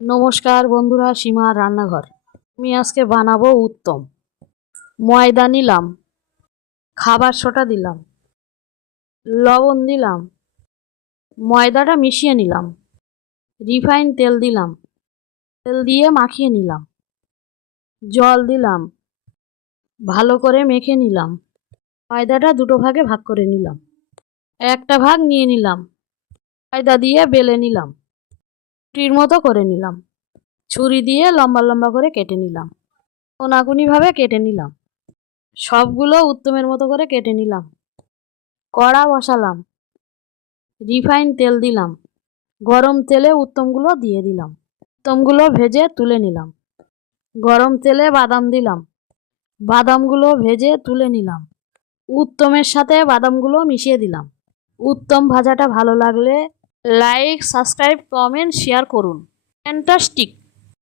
নমস্কার বন্ধুরা, সীমার রান্নাঘর। আমি আজকে বানাবো উত্তম। ময়দা নিলাম, খাবার সোডা দিলাম, লবণ দিলাম, ময়দাটা মিশিয়ে নিলাম, রিফাইন তেল দিলাম, তেল দিয়ে মাখিয়ে নিলাম, জল দিলাম, ভালো করে মেখে নিলাম। ময়দাটা দুটো ভাগে ভাগ করে নিলাম, একটা ভাগ নিয়ে নিলাম, ময়দা দিয়ে বেলে নিলাম, রুটির মতো করে নিলাম, ছুরি দিয়ে লম্বা লম্বা করে কেটে নিলাম, কোনাকুনিভাবে কেটে নিলাম। সবগুলো উত্তমের মতো করে কেটে নিলাম। কড়া বসালাম, রিফাইন তেল দিলাম, গরম তেলে উত্তমগুলো দিয়ে দিলাম, উত্তমগুলো ভেজে তুলে নিলাম। গরম তেলে বাদাম দিলাম, বাদামগুলো ভেজে তুলে নিলাম, উত্তমের সাথে বাদামগুলো মিশিয়ে দিলাম। উত্তম ভাজাটা ভালো লাগলে লাইক, সাবস্ক্রাইব, কমেন্ট, শেয়ার করুন। ফ্যান্টাস্টিক।